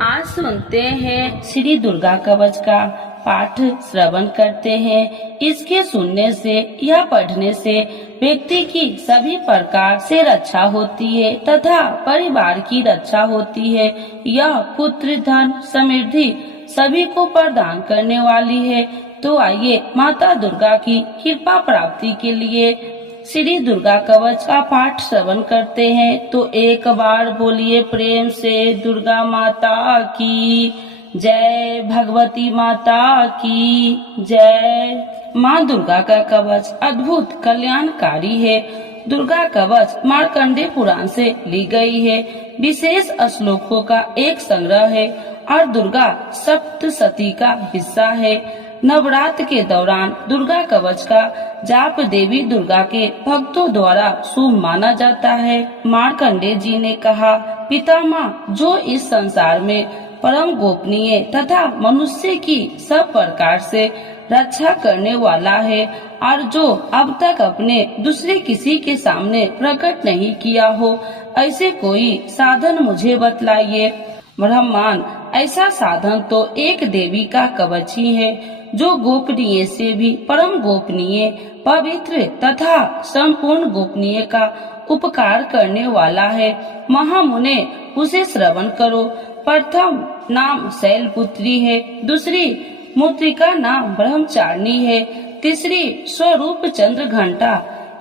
आज सुनते हैं श्री दुर्गा कवच का पाठ श्रवण करते हैं। इसके सुनने से या पढ़ने से व्यक्ति की सभी प्रकार से रक्षा होती है तथा परिवार की रक्षा होती है। यह पुत्र धन समृद्धि सभी को प्रदान करने वाली है। तो आइए माता दुर्गा की कृपा प्राप्ति के लिए श्री दुर्गा कवच का पाठ श्रवण करते हैं। तो एक बार बोलिए प्रेम से दुर्गा माता की जय, भगवती माता की जय। माँ दुर्गा का कवच अद्भुत कल्याणकारी है। दुर्गा कवच मार्कंडेय पुराण से ली गई है। विशेष श्लोकों का एक संग्रह है और दुर्गा सप्तशती का हिस्सा है। नवरात्र के दौरान दुर्गा कवच का जाप देवी दुर्गा के भक्तों द्वारा शुभ माना जाता है। मार्कंडेय जी ने कहा, पितामह जो इस संसार में परम गोपनीय तथा मनुष्य की सब प्रकार से रक्षा करने वाला है और जो अब तक अपने दूसरे किसी के सामने प्रकट नहीं किया हो, ऐसे कोई साधन मुझे बतलाइए। ब्रह्मांड ऐसा साधन तो एक देवी का कवच ही है जो गोपनीय से भी परम गोपनीय, पवित्र तथा संपूर्ण गोपनीय का उपकार करने वाला है। महामुने उसे श्रवण करो। प्रथम नाम शैलपुत्री है, दूसरी मूर्तिका नाम ब्रह्मचारिणी है, तीसरी स्वरूप चंद्र घंटा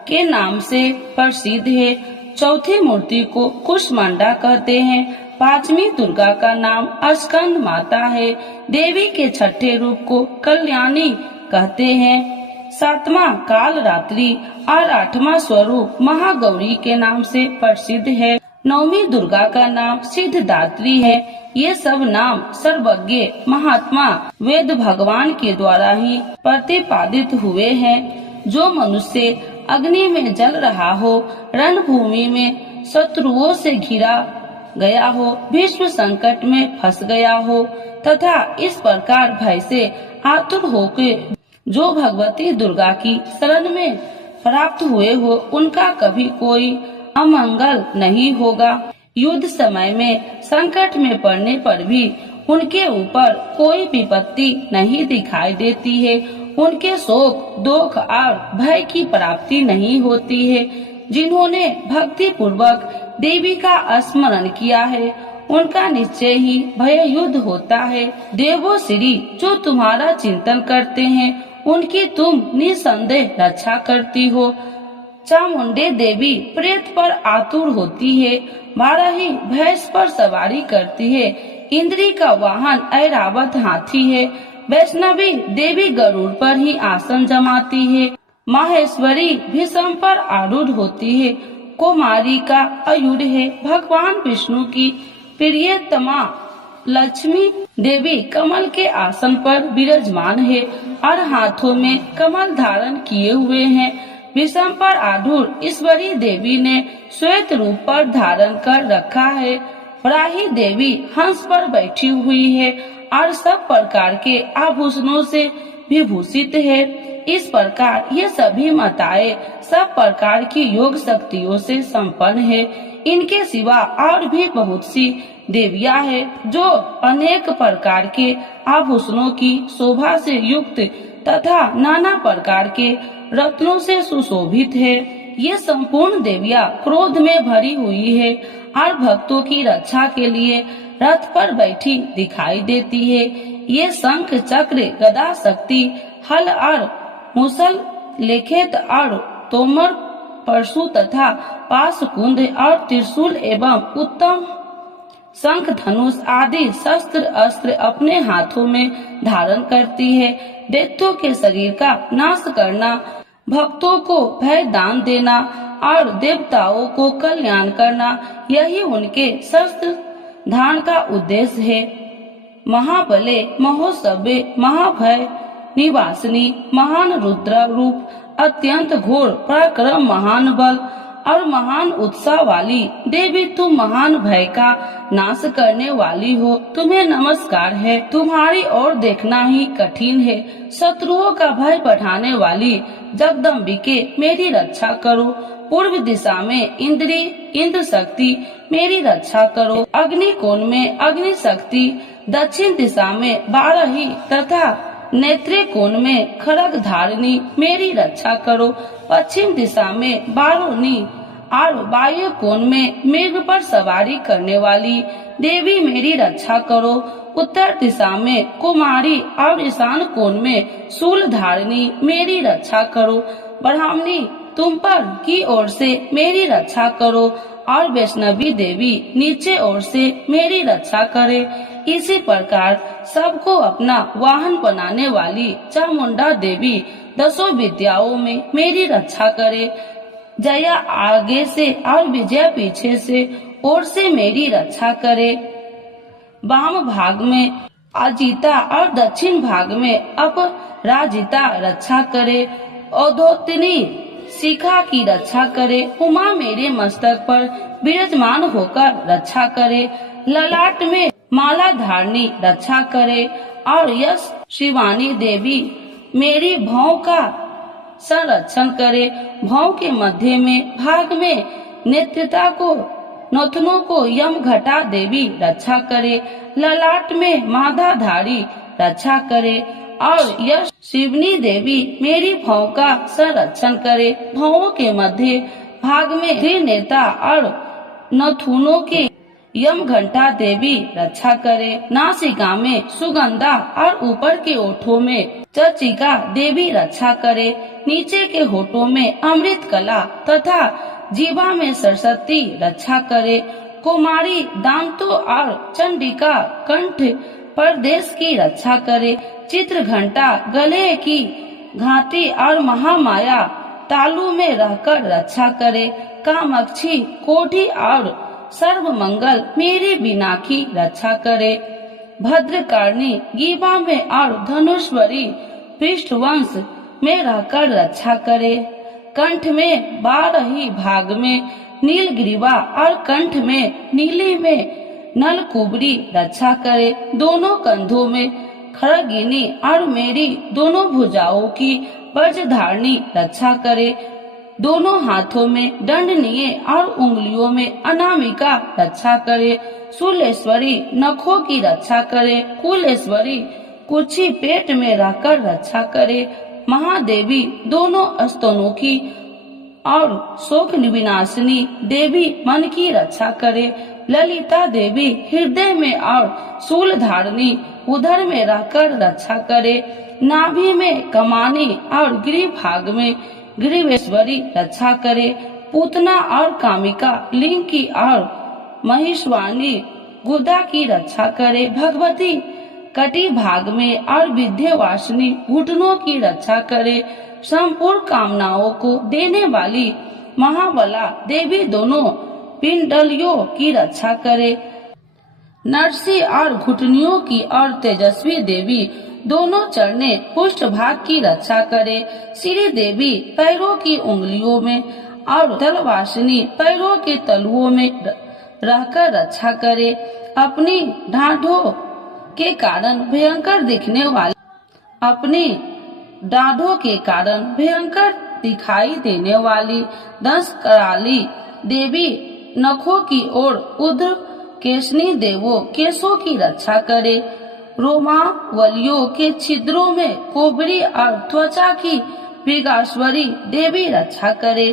के नाम से प्रसिद्ध है, चौथी मूर्ति को कुष्मांडा कहते हैं, पांचवी दुर्गा का नाम स्कंद माता है, देवी के छठे रूप को कल्याणी कहते हैं, सातवां काल रात्रि और आठवां स्वरूप महागौरी के नाम से प्रसिद्ध है, नौवीं दुर्गा का नाम सिद्धदात्री है। ये सब नाम सर्वज्ञ महात्मा वेद भगवान के द्वारा ही प्रतिपादित हुए हैं। जो मनुष्य अग्नि में जल रहा हो, रणभूमि में शत्रुओं से घिरा गया हो, विश्व संकट में फंस गया हो तथा इस प्रकार भय से आतुर होकर जो भगवती दुर्गा की शरण में प्राप्त हुए हो, उनका कभी कोई अमंगल नहीं होगा। युद्ध समय में संकट में पड़ने पर भी उनके ऊपर कोई विपत्ति नहीं दिखाई देती है। उनके शोक दुख और भय की प्राप्ति नहीं होती है। जिन्होंने भक्ति पूर्वक देवी का स्मरण किया है, उनका निश्चय ही भय युद्ध होता है। देवो श्री जो तुम्हारा चिंतन करते हैं, उनकी तुम निसंदेह रक्षा करती हो। चामुंडे देवी प्रेत पर आतुर होती है, बारही भैंस पर सवारी करती है, इंद्री का वाहन ऐरावत हाथी है, वैष्णवी देवी गरुड़ पर ही आसन जमाती है, माहेश्वरी भीषम पर आरूढ़ होती है, कुमारी का आयुध है, भगवान विष्णु की प्रियतमा लक्ष्मी देवी कमल के आसन पर विराजमान है और हाथों में कमल धारण किए हुए हैं। विषम पर आरूढ़ ईश्वरी देवी ने श्वेत रूप पर धारण कर रखा है। वराही देवी हंस पर बैठी हुई है और सब प्रकार के आभूषणों से विभूषित है। इस प्रकार ये सभी माताएं सब प्रकार की योग शक्तियों से संपन्न है। इनके सिवा और भी बहुत सी देवियां हैं जो अनेक प्रकार के आभूषणों की शोभा से युक्त तथा नाना प्रकार के रत्नों से सुशोभित है। ये संपूर्ण देवियां क्रोध में भरी हुई है और भक्तों की रक्षा के लिए रथ पर बैठी दिखाई देती है। ये शंख चक्र गदा शक्ति हल और मुसल लेखेत और तोमर परशु तथा पाशकुंद और त्रिशूल एवं उत्तम शंख धनुष आदि शस्त्र अस्त्र अपने हाथों में धारण करती है। दैत्यों के शरीर का नाश करना, भक्तों को भय दान देना और देवताओं को कल्याण करना, यही उनके शस्त्र धारण का उद्देश्य है। महाबले महोत्सवे महाभय निवासिनी महान रुद्र रूप, अत्यंत घोर पराक्रम महान बल और महान उत्साह वाली देवी, तुम महान भय का नाश करने वाली हो। तुम्हें नमस्कार है। तुम्हारी ओर देखना ही कठिन है। शत्रुओं का भय बढ़ाने वाली जगदम्बिके मेरी रक्षा करो। पूर्व दिशा में इंद्र शक्ति मेरी रक्षा करो। अग्नि कोण में अग्नि शक्ति, दक्षिण दिशा में बारही तथा नेत्र कोण में खड्ग धारिणी मेरी रक्षा करो। पश्चिम दिशा में बारोनी और वायु कोण में मेघ पर सवारी करने वाली देवी मेरी रक्षा करो। उत्तर दिशा में कुमारी और ईशान कोण में शूल धारिणी मेरी रक्षा करो। ब्राह्मणी तुम पर की ओर से मेरी रक्षा करो और वैष्णवी देवी नीचे ओर से मेरी रक्षा करे। इसी प्रकार सबको अपना वाहन बनाने वाली चामुंडा देवी दसों विद्याओं में मेरी रक्षा करे। जया आगे से और विजया पीछे से ओर से मेरी रक्षा करे। वाम भाग में अजिता और दक्षिण भाग में अपराजिता रक्षा करे। औधोतनी शिखा की रक्षा करे। उमा मेरे मस्तक पर विराजमान होकर रक्षा करे। ललाट में माला धारणी रक्षा करे और यश शिवानी देवी मेरी भौं का संरक्षण करे। भौं के मध्य में भाग में नेत्रता को नथनों को यम घटा देवी रक्षा करे। ललाट में माधाधारी रक्षा करे और यश शिवनी देवी मेरी भौं का संरक्षण करे। भौं के मध्य भाग में त्रिनेता और नथुनों के यम घंटा देवी रक्षा करे। नासिका में सुगंधा और ऊपर के ओठों में चर्चिका देवी रक्षा करे। नीचे के होठों में अमृत कला तथा जीवा में सरस्वती रक्षा करे। कुमारी दांतो और चंडिका कंठ प्रदेश की रक्षा करे। चित्र घंटा गले की घाटी और महामाया तालू में रहकर रक्षा करे। कामाक्षी कोठी और सर्व मंगल मेरी बीना की रक्षा करे। भद्रकार्णी गीबा में और धनुष्वरी पृष्ठवंश में रहकर रक्षा करे। कंठ में बारही भाग में नीलग्रीवा और कंठ में नीली में नलकुबरी रक्षा करे। दोनों कंधों में खड़गिनी और मेरी दोनों भुजाओं की वज्रधारणी रक्षा करे। दोनों हाथों में दंडनीय और उंगलियों में अनामिका रक्षा करे। शूलेश्वरी नखों की रक्षा करे। कुलेश्वरी कुची पेट में रहकर रक्षा करे। महादेवी दोनों स्तनों की और शोक विनाशिनी देवी मन की रक्षा करे। ललिता देवी हृदय में और शूल धारणी उधर में रहकर रक्षा करे। नाभि में कमानी और गिरि भाग में गिरिवेश्वरी रक्षा करे। पूतना और कामिका लिंग की और महिषवाणी गुदा की रक्षा करे। भगवती कटी भाग में और विद्यावासिनी घुटनों की रक्षा करे। संपूर्ण कामनाओं को देने वाली महाबला देवी दोनों पिंडलियों की रक्षा करे। नरसी और घुटनियों की और तेजस्वी देवी दोनों चरणे पुष्ट भाग की रक्षा करे। श्री देवी पैरों की उंगलियों में और तलवासिनी पैरों के तलुओं में रहकर रक्षा करे। अपनी ढाढ़ों के कारण भयंकर दिखने वाली अपनी दाढ़ों के कारण भयंकर दिखाई देने वाली दंश कराली देवी नखों की ओर उद्र केशनी देवो केशों की रक्षा करे। रोमावलियों के छिद्रों में कोबरी और त्वचा की विगाश्वरी देवी रक्षा करे।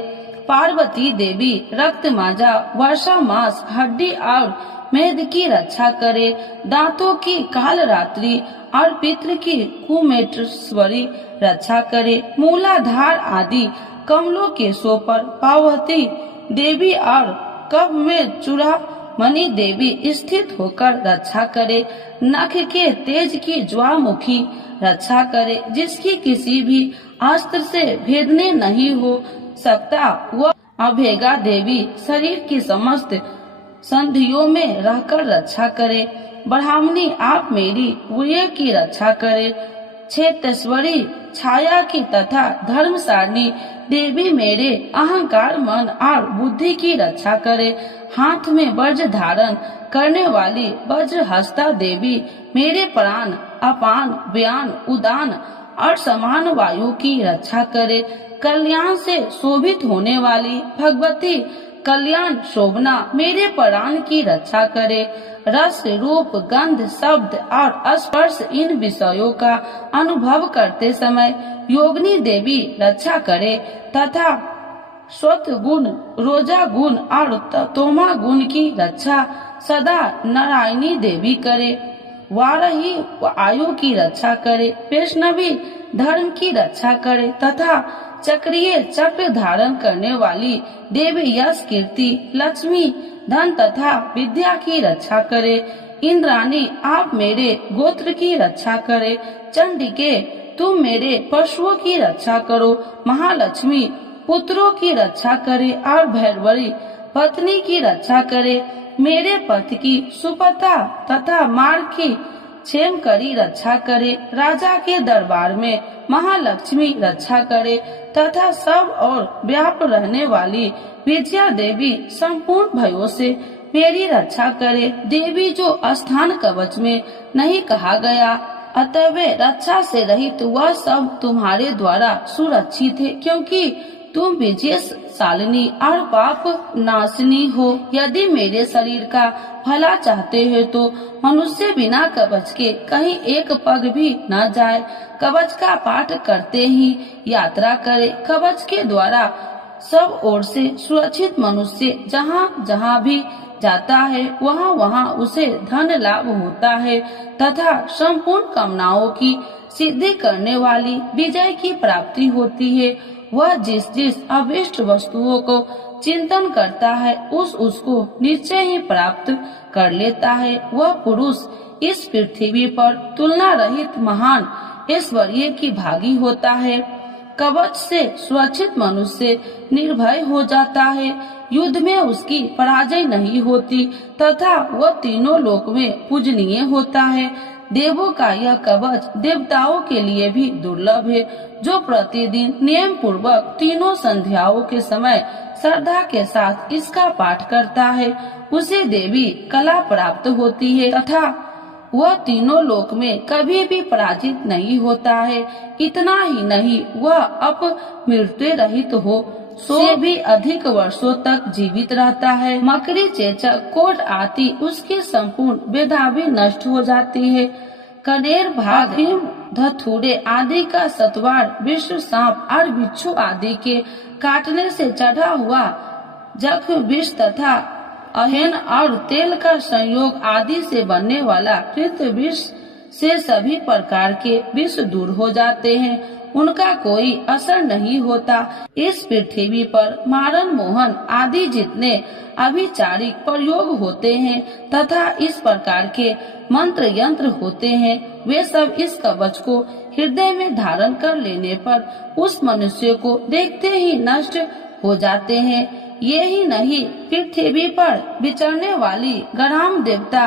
पार्वती देवी रक्त माजा वर्षा मास हड्डी और मेद की रक्षा करे। दांतों की काल रात्रि और पितृ की कुमेटेश्वरी रक्षा करे। मूलाधार आदि कमलों के सो पर पार्वती देवी और कब में चूड़ा मणि देवी स्थित होकर रक्षा करे। नख के तेज की ज्वामुखी रक्षा करे। जिसकी किसी भी अस्त्र से भेदने नहीं हो सकता वह अभेगा देवी शरीर की समस्त संधियों में रहकर रक्षा करे। ब्राह्मणी आप मेरी वीर्य की रक्षा करे। क्षेत्रेश्वरी छाया की तथा धर्मसारिणी देवी मेरे अहंकार मन और बुद्धि की रक्षा करे। हाथ में वज्र धारण करने वाली वज्र हस्ता देवी मेरे प्राण अपान व्यान उदान और समान वायु की रक्षा करे। कल्याण से शोभित होने वाली भगवती कल्याण शोभना मेरे प्राण की रक्षा करे। रस, रूप, गंध, शब्द और स्पर्श इन विषयों का अनुभव करते समय योगिनी देवी रक्षा करे तथा स्वत गुण, रोजा गुण और तोमा गुण की रक्षा सदा नारायणी देवी करे। वाराही आयु की रक्षा करे, वैष्णवी धर्म की रक्षा करे तथा चक्रीय चक्र धारण करने वाली देवी यश, कीर्ति, लक्ष्मी, धन तथा विद्या की रक्षा करे। इंद्राणी आप मेरे गोत्र की रक्षा करे। चंडिके तुम मेरे पशुओं की रक्षा करो। महालक्ष्मी पुत्रों की रक्षा करे और भैरवरी पत्नी की रक्षा करे। मेरे पति की सुपथा तथा मार्ग की क्षेम करी रक्षा करे। राजा के दरबार में महालक्ष्मी रक्षा करे तथा सब और व्याप रहने वाली विजया देवी संपूर्ण भयों से मेरी रक्षा करे। देवी जो स्थान कवच में नहीं कहा गया, अतः रक्षा से रहित वह सब तुम्हारे द्वारा सुरक्षित है, क्योंकि तुम विजयशालिनी और पाप नाशिनी हो। यदि मेरे शरीर का भला चाहते हो तो मनुष्य बिना कवच के कहीं एक पग भी न जाए। कवच का पाठ करते ही यात्रा करे। कवच के द्वारा सब ओर से सुरक्षित मनुष्य जहाँ जहाँ भी जाता है वहाँ वहाँ उसे धन लाभ होता है तथा संपूर्ण कामनाओं की सिद्धि करने वाली विजय की प्राप्ति होती है। वह जिस जिस अभिष्ट वस्तुओं को चिंतन करता है उसको निश्चय ही प्राप्त कर लेता है। वह पुरुष इस पृथ्वी पर तुलना रहित महान ऐश्वर्य की भागी होता है। कवच से सुरक्षित मनुष्य निर्भय हो जाता है। युद्ध में उसकी पराजय नहीं होती तथा वह तीनों लोक में पूजनीय होता है। देवों का यह कवच देवताओं के लिए भी दुर्लभ है। जो प्रतिदिन नियम पूर्वक तीनों संध्याओं के समय श्रद्धा के साथ इसका पाठ करता है उसे देवी कला प्राप्त होती है तथा वह तीनों लोक में कभी भी पराजित नहीं होता है। इतना ही नहीं, वह अपमृत्यु रहित हो से भी अधिक वर्षों तक जीवित रहता है। मकड़ी, चेचक, कोट आदि उसकी संपूर्ण वेदा भी नष्ट हो जाती है। कनेर, भाग, धतूरे आदि का सतवार, विश्व सांप और बिच्छू आदि के काटने से चढ़ा हुआ जख्म, विष तथा अहेन और तेल का संयोग आदि से बनने वाला कृत विष से सभी प्रकार के विष दूर हो जाते हैं, उनका कोई असर नहीं होता। इस पृथ्वी पर मारन, मोहन आदि जितने अभिचारिक प्रयोग होते हैं तथा इस प्रकार के मंत्र यंत्र होते हैं, वे सब इस कवच को हृदय में धारण कर लेने पर उस मनुष्य को देखते ही नष्ट हो जाते हैं। ये ही नहीं, पृथ्वी पर विचरने वाली ग्राम देवता,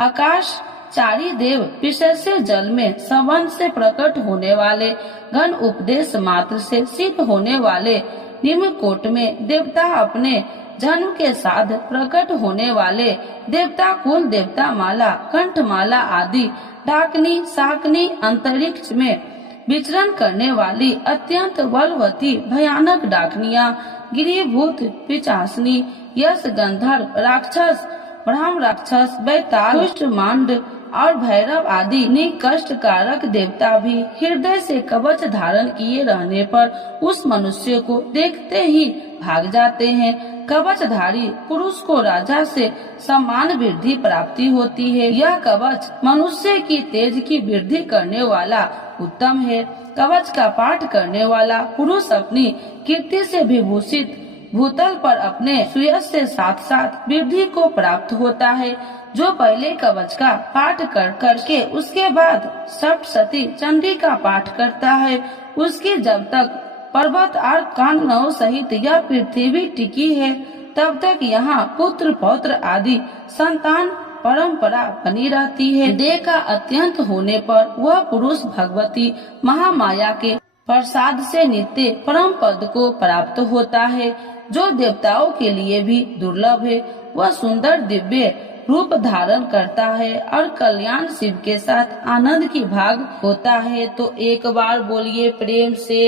आकाश चारी देव, विशेष जल में संबंध से प्रकट होने वाले घन, उपदेश मात्र से सिद्ध होने वाले निम्नकोट में देवता, अपने जन्म के साथ प्रकट होने वाले देवता कुल, देवता माला, कंठमाला आदि, डाकनी, शाकनी, अंतरिक्ष में विचरण करने वाली अत्यंत बलवती भयानक डाकनिया, गिरिभूत, पिचासनी, यश, गंधर्व, राक्षस, ब्रह्म राक्षस, बैताल, दुष्ट, मांड और भैरव आदि निकष्ट कारक देवता भी हृदय से कवच धारण किए रहने पर उस मनुष्य को देखते ही भाग जाते हैं। कवचधारी पुरुष को राजा से समान वृद्धि प्राप्ति होती है। यह कवच मनुष्य की तेज की वृद्धि करने वाला उत्तम है। कवच का पाठ करने वाला पुरुष अपनी कीर्ति से विभूषित भूतल पर अपने सुयश से साथ साथ वृद्धि को प्राप्त होता है। जो पहले कवच का पाठ करके उसके बाद सप्तशती चंडी का पाठ करता है, उसकी जब तक पर्वत और कांडव सहित यह पृथ्वी टिकी है तब तक यहाँ पुत्र पौत्र आदि संतान परंपरा बनी रहती है। देह का अत्यंत होने पर वह पुरुष भगवती महामाया के प्रसाद से नित्य परम पद को प्राप्त होता है, जो देवताओं के लिए भी दुर्लभ है। वह सुंदर, दिव्य, रूप धारण करता है और कल्याण शिव के साथ आनंद की भाग होता है। तो एक बार बोलिए प्रेम से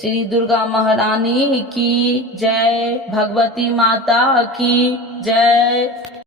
श्री दुर्गा महारानी की जय, भगवती माता की जय।